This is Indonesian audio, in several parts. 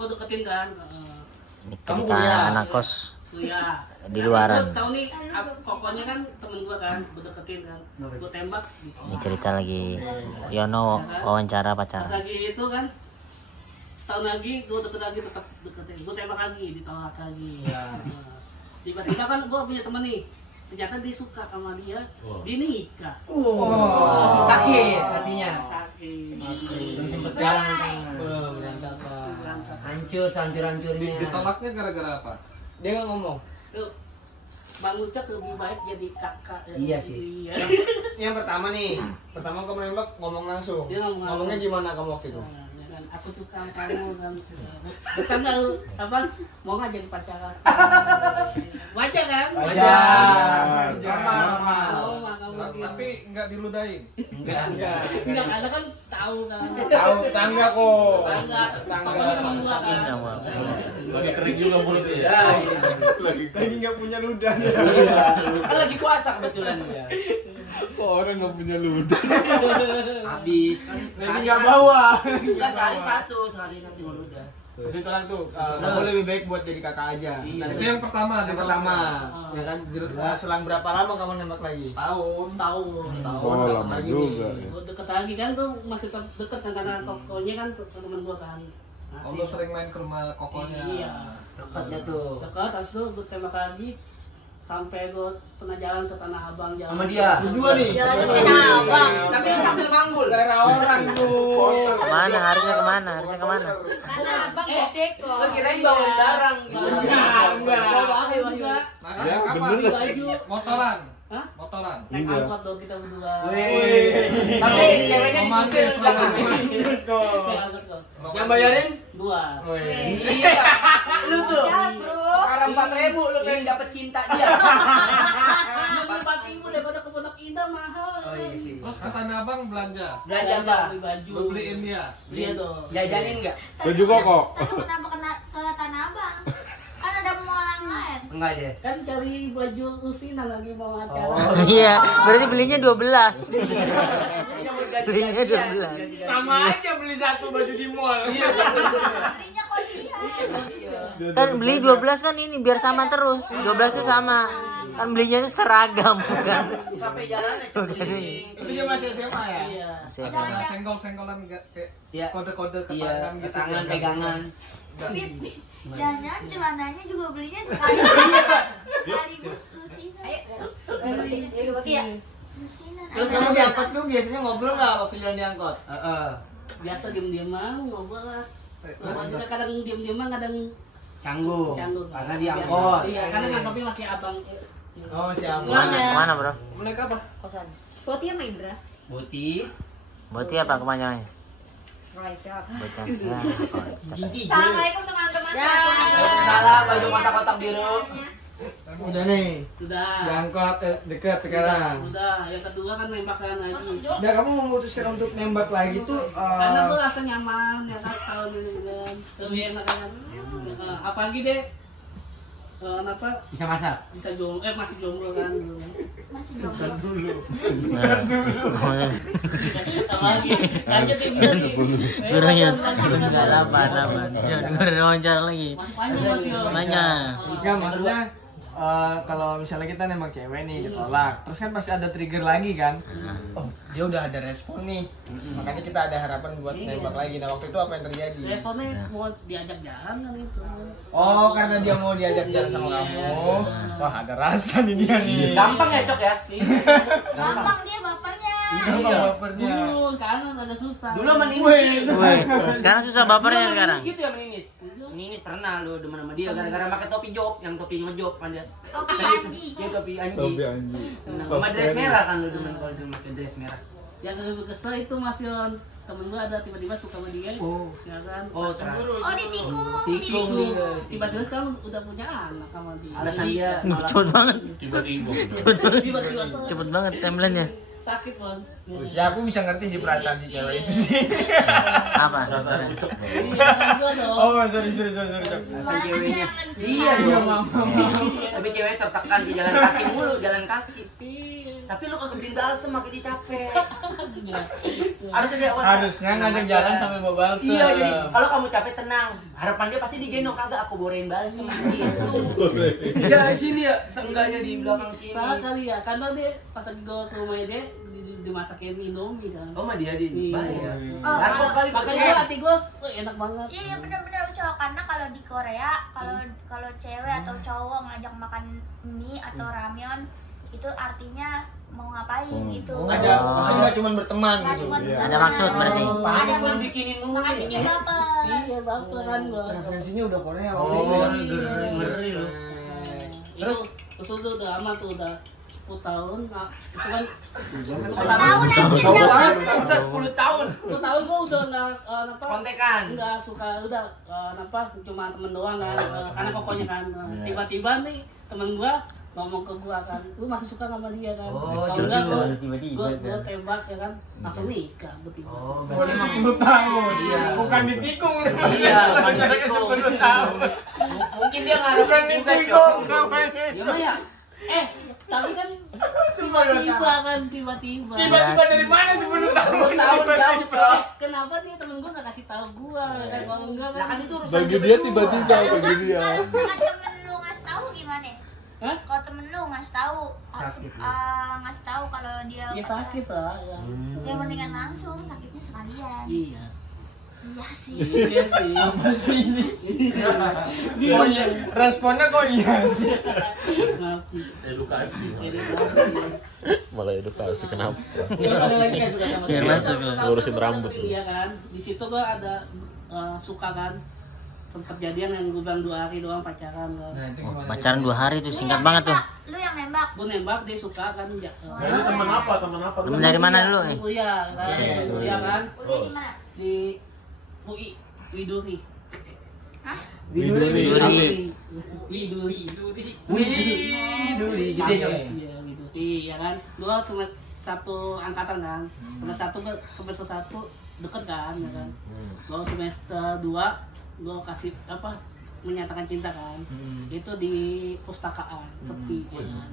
Gue deketin kan. Kamu kuliah anak kos Kuliah. di luaran. Gue tahu nih, kokonya kan temen gue kan, gue deketin kan, gue tembak. Ini cerita lagi Yono wawancara Pas pacaran. lagi itu kan, setahun lagi gue deket lagi, tetap deketin, gue tembak lagi, ditolak lagi. Tiba-tiba kan gue punya temen nih, ternyata dia suka sama dia, dia nikah. Sakit hatinya. Sakit. Sempet jalan berantakan. Hancur sehancur-hancurnya. Ditolaknya gara-gara apa? Dia nggak ngomong. Tuh, Bang Ucok lebih baik jadi kakak. Iya sih. Iya. Yang pertama nih, pertama kamu nembak ngomong langsung. Dia ngomong langsung. Ngomongnya gimana kamu waktu itu? Kan aku suka sama kamu kan. Bukan tahu apa mau nggak jadi pacaran. Wajar kan? Wajar. Sama. Oh, kamu gitu. Tapi nggak diludahin. Enggak. Enggak ada kan tahu kan. Tahu tangga kok. Tangga. Tangga. Semua kan. Lagi kering juga mulutnya. Ya. Lagi nggak punya ludah. Iya. Kan lagi puasa kebetulan ya. Kok orang nggak punya ludah? Habis kan. Lagi nggak bawa. Enggak sehari satu udah. Kebetulan tuh, kamu lebih baik buat jadi kakak aja. Iya. Itu yang pertama. Yang pertama, ya kan? Selang berapa lama kamu nembak lagi? Tahun. Tahu. Oh, lama juga. Gue deket lagi kan tuh masih deket kan karena tokonya kan temen gue kan. Oh, lo sering main ke rumah kokonya. Iya. Dekatnya tuh. Dekat, habis itu gue tembak lagi sampai gue pernah jalan ke Tanah Abang jalan. Sama dia. Berdua nih. Jalan ke Tanah Abang. Tapi sambil manggul. Selera orang tuh. Kemana? Harusnya kemana? Harusnya kemana? Tanah Abang gede kok. Lo kirain bawain barang gitu. Enggak. Enggak. Nah, Ya, kapan? Baju. Motoran. Hah? Motoran. Naik angkot dong kita berdua. Tapi ceweknya di supir belakang. Terus kok. Naik angkot kok. Yang bayarin? Dua. Iya. Lu tuh. Jalan bro. Sekarang 4.000 lu pengen dapet cinta dia. Cuma 4.000 daripada ke Pondok Indah mahal. Oh iya sih. Terus ke Tanah Abang belanja. Belanja apa? Beli baju. Lo beliin dia. Iya dong. Jajanin enggak? Baju koko. Tapi kenapa kena ke Tanah Abang? Kan ada mall yang lain. Enggak deh. Kan cari baju lusinan lagi mau acara. Oh. Iya, berarti belinya 12. Belinya 12. Sama aja beli satu baju di mall. Belinya kok dia. Kan beli 12 kan ini biar sama terus. 12 tuh sama. Kan belinya tuh seragam bukan. Sampai jalan aja keliling. Itu dia masih SMA ya? Iya. Masih Ada sama. senggol-senggolan nggak kayak Iya. kode-kode ke Iya, tangan ke gitu. tangan biar pegangan. nggak- Bit, jangan celananya juga belinya sekali. Sekaligus lusinan. Ayo, ya. Lusinan. Terus kamu diangkot tuh biasanya ngobrol nggak waktu jalan diangkot? Heeh. Biasa diem-dieman ngobrol lah. Kita kadang diem-dieman kadang Canggung. canggung. Karena diangkot. Iya, karena nganggapnya masih abang. Oh siapa? Kemana? Kemana bro? Mereka apa? Kosan. Poti sama Indra. Boti. Boti apa kepanjangannya? Raika. Bocah. Ya, kocak. Assalamualaikum teman-teman. Salah baju kotak-kotak biru. Udah nih. Sudah. Diangkot deket sekarang. Udah. Yang kedua kan nembak kan lagi. Udah kamu memutuskan untuk nembak lagi tuh Karena gue rasa nyaman ya kan tahun ini kan. Lebih enak kan. Apalagi deh. Apa Bisa masak. bisa jomblo masih jomblo kan dulu kan. Masih jomblo. Apalagi lanjut ya bisa sih. Gurunya enggak apa-apa. Ya, dengerin wawancara lagi. Masih panjang masih. Banyak. enggak maksudnya kalau misalnya kita nembak cewek nih ditolak, terus kan pasti ada trigger lagi kan? Oh, dia udah ada respon nih. Makanya kita ada harapan buat Iya. nembak lagi. Nah, waktu itu apa yang terjadi? Teleponnya mau diajak jalan kan itu. Oh, karena dia mau diajak jalan sama kamu. Wah, ada rasa nih dia nih. Gampang ya, Cok ya? Gampang dia bapernya. Gampang bapernya. Dulu kan ada susah. Dulu sama Ninis. Woi, sekarang susah bapernya Dulu sama sekarang. Ninis gitu ya sama Ninis. Ninis pernah lu demen sama dia gara-gara pakai topi job, yang topi ngejob kan dia. Topi anjing. Iya, topi anjing. Senang. Sama dress merah kan lu demen kalau dia pakai dress merah. Yang lebih kesel itu Mas Yon. Temen gua ada tiba-tiba suka sama dia. Oh. Ya kan. Oh, cemburu. Oh ditikung. Tikung Ditikung. nih. Tiba-tiba sekarang udah punya anak sama dia. Alasan dia Cepet banget. Tiba-tiba. Tiba-tiba tuh Cepet banget timelinenya. sakit Bon. Ya aku bisa ngerti sih perasaan si cewek itu sih. Apa? Iya, gua dong. Oh, sorry. alasan ceweknya. Iya Iya, dong. mama. Tapi ceweknya tertekan sih jalan kaki mulu, jalan kaki. Iya. Tapi lu kagak beliin balsem, makanya dia capek. Enggak. Harusnya ngajak jalan sambil bawa balsem. Iya, jadi kalau kamu capek tenang. Harapan dia pasti digendong, kagak aku borein balsem gitu. Ya sini ya, seenggaknya di belakang sini. Salah kali ya, karena dia pas lagi gue ke rumah dia dimasakin Indomie kan. Oh, mah dia di Iya. ya. Oh, Narko kali Makanya gue hati gue enak banget. Iya, iya benar-benar Ucok, karena kalau di Korea kalau cewek atau cowok ngajak makan mie atau ramyeon itu artinya mau ngapain gitu. Ada, maksudnya nggak cuma berteman Nggak gitu. cuma Ada maksud berarti. Ada gue bikinin mulu. makanya dia baper. Iya baper kan gue. Referensinya udah Korea. Oh, ngeri loh. Terus udah aman tuh udah 10 tahun. Nah, itu kan 10 tahun anjing Kau udah. banget, 10 tahun. 10 tahun gue udah apa? Kontekan. Enggak suka udah apa cuma temen doang kan karena pokoknya kan tiba-tiba nih temen gua ngomong ke gua kan lu masih suka sama dia kan Oh, kalau enggak tiba-tiba. gua tembak ya kan langsung nikah tiba-tiba. Oh, Baru berarti 10 tahun. Iya. Bukan ditikung. Iya, bukan ditikung. 10 tahun. mungkin dia Bukan ngarepin juga, ditikung Cok. namanya. Ya mah ya. Tapi kan tiba-tiba kan tiba-tiba Tiba-tiba dari mana 10 tahun? 10 tahun jauh, Cok. kenapa dia temen gua nggak kasih tahu gua kan kalau enggak Lah kan kan itu urusan Bagi dia berdua. tiba-tiba, bagi dia. Kalau temen lu ngasih tahu gimana? Hah? Kalau temen lu ngasih tahu, Sakit, ngasih tahu kalau dia ya sakit lah ya. Ya mendingan langsung sakitnya sekalian. Iya Iya sih. iya sih Apa sih ini? Oh iya, responnya kok iya sih? Ngaku. Edukasi. Edukasi. Malah edukasi kenapa? Terus ada lagi yang suka sama Biar dia. masuk. Ngurusin rambut. Iya kan. Di situ gua ada suka kan. Sempet jadian yang gue bilang 2 hari doang pacaran kan. Nah, itu gimana? Pacaran 2 hari tuh singkat banget tuh. Lu yang nembak. Gue nembak dia suka kan ya. Nah, ini teman apa? Teman apa? Temen dari mana dulu nih? Kuliah kan. Oke. Kuliah kan Kuliah di mana? di UI Widuri. Hah? Widuri. Widuri. Widuri gitu ya, Cok. Iya Widuri ya kan. Gua cuma satu angkatan kan. Semester 1 deket kan ya kan. Gua semester 2 gue kasih apa menyatakan cinta kan itu di pustakaan sepi ya kan.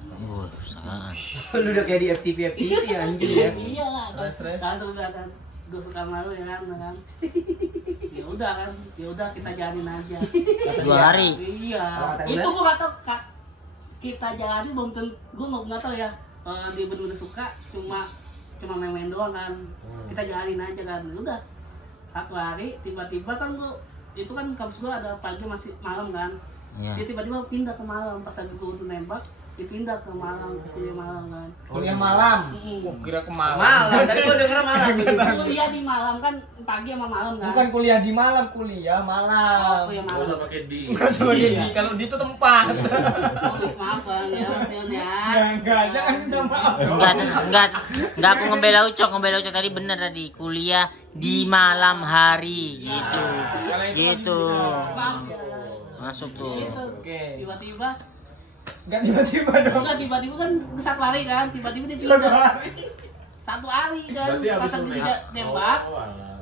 Perusahaan. Lu udah kayak di FTV ya anjing ya. Iya lah Stres. kan udah kan gue suka malu ya kan ya udah kan ya udah kita jalanin aja 2 hari. iya Kalau kata itu Ulan? gue kata kita jalanin belum tentu gue nggak tahu ya dia bener-bener suka cuma main-main doang kan kita jalanin aja kan ya udah 1 hari tiba-tiba kan gue itu kan kampus gua ada pagi masih malam kan. Iya. Dia tiba-tiba pindah ke malam pas lagi gua udah nembak, dia pindah ke malam, kuliah malam kan. Kuliah malam. Mm-mm. Oh, kira ke malam. Malam, tadi gua denger malam. Kuliah di malam kan pagi sama malam kan. Bukan kuliah di malam, kuliah Oh, malam. kuliah Gak malam. usah pakai di. Enggak sama Iya. jadi kalau di itu tempat. Oh, maaf bang ya, Enggak, jangan minta maaf. Enggak aku ngebela Ucok tadi bener tadi kuliah di malam hari gitu. Gitu. Masuk tuh. Oke. Tiba-tiba, Enggak tiba-tiba dong. enggak tiba-tiba kan 1 hari kan, tiba-tiba dia Sudah pindah. hari. 1 hari kan, Berarti pas habis lagi lu dia nembak.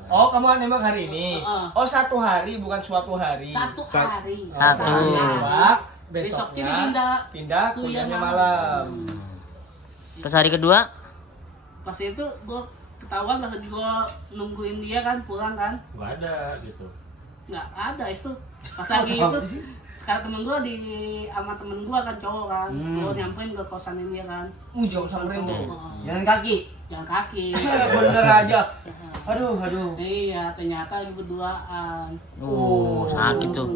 Oh, kamu nembak hari ini? Heeh. Oh, 1 hari bukan suatu hari. 1 hari. Satu. Nembak, Besoknya dia besoknya pindah kuliahnya malam. Terus hari kedua? Pas itu gue ketahuan pas lagi gue nungguin dia kan pulang kan Gak ada gitu. nggak ada itu pas lagi itu karena temen gue sama temen gue kan cowok kan gue nyamperin ke kosan dia kan Jauh samperin tuh. Jalan kaki. jalan kaki Bener aja. Aduh. iya ternyata lagi berduaan Sakit tuh.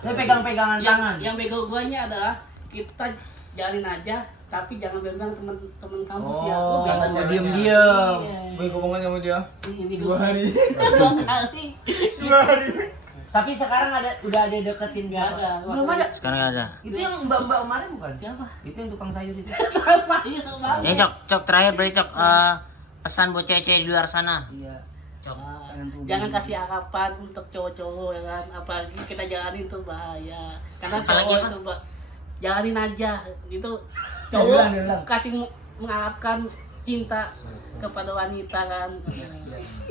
Saya pegang-pegangan tangan. yang bego guanya adalah kita jalin aja tapi jangan bilang temen-temen kampus ya Oh, bego jangan guanya. diam-diam. Iya. Gue ngomong sama dia. Iya, bego. 2 hari. 2 kali 2 hari. Tapi sekarang udah ada deketin Nggak dia. ada. Belum ada. Sekarang nggak ada. Itu yang mbak-mbak kemarin bukan? siapa Itu yang tukang sayur itu. apa itu bang Ini Cok terakhir berarti Cok pesan buat cewek-cewek di luar sana. Iya. Jangan kasih harapan untuk cowok-cowok ya kan apalagi kita jalanin tuh bahaya karena Apalagi cowok apa? itu jalanin aja gitu cowok Diulang. kasih mengharapkan cinta kepada wanita kan.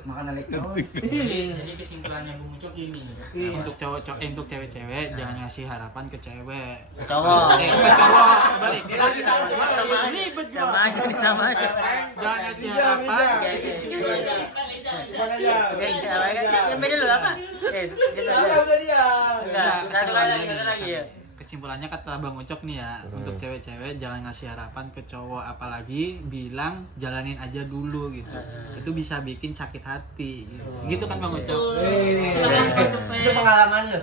Makan elektron. Jadi kesimpulannya Bung Ucok ini. Untuk untuk cewek-cewek jangan ngasih harapan ke cewek. Cowok. Ke cowok balik. Sama aja, sama aja. Jangan ngasih harapan. Oke, yang beda dulu apa? Salah udah dia. Enggak, satu lagi ya. Kesimpulannya kata Bang Ucok nih ya, untuk cewek-cewek jangan ngasih harapan ke cowok, apalagi bilang jalanin aja dulu gitu. Itu bisa bikin sakit hati gitu. Gitu kan Bang Ucok? Itu pengalaman lo.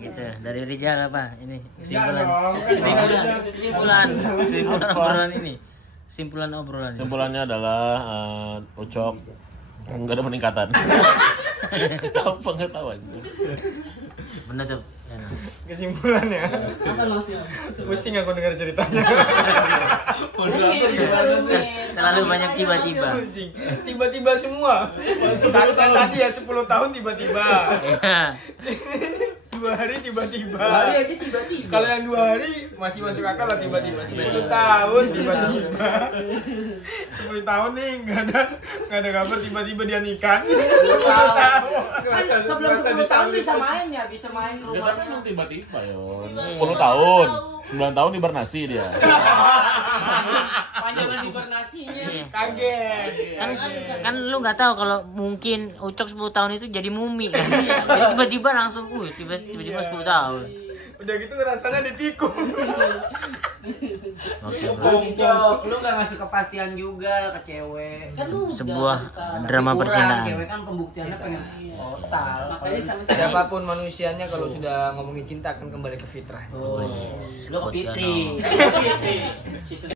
Gitu. Dari Rizal apa? Ini Kesimpulan. kesimpulan obrolan ini. Kesimpulan obrolan. Simpulannya adalah Ucok nggak ada peningkatan. Tahu pengetahuan. Bener tuh. Kesimpulannya, Apa maksudnya? pusing aku dengar ceritanya. Terlalu banyak tiba-tiba. Pusing. Tiba-tiba semua. Tadi ya 10 tahun tiba-tiba. Iya. 2 hari tiba-tiba. 2 hari aja tiba-tiba. Kalau yang 2 hari masih masuk akal lah tiba-tiba. 10 tahun tiba-tiba. 10 tahun nih nggak ada kabar tiba-tiba dia nikah. 10 tahun. Kan sebelum 10 tahun bisa main ya, bisa main ke Ya tapi rumahnya. emang tiba-tiba Yon. 10 tahun, 9 tahun hibernasi dia. Panjangan hibernasinya. Kaget. Kan lu nggak tahu kalau mungkin Ucok 10 tahun itu jadi mumi kan. Jadi tiba-tiba langsung tiba-tiba 10 tahun. Udah gitu rasanya ditikung. Oke, bro. Ucok, lu nggak ngasih kepastian juga ke cewek. Kan udah, Sebuah bukan. drama Kurang, percintaan. cewek kan pembuktiannya pengen total. Makanya sama Siapapun manusianya kalau sudah ngomongin cinta akan kembali ke fitrah. Oh, lu ke Fitri.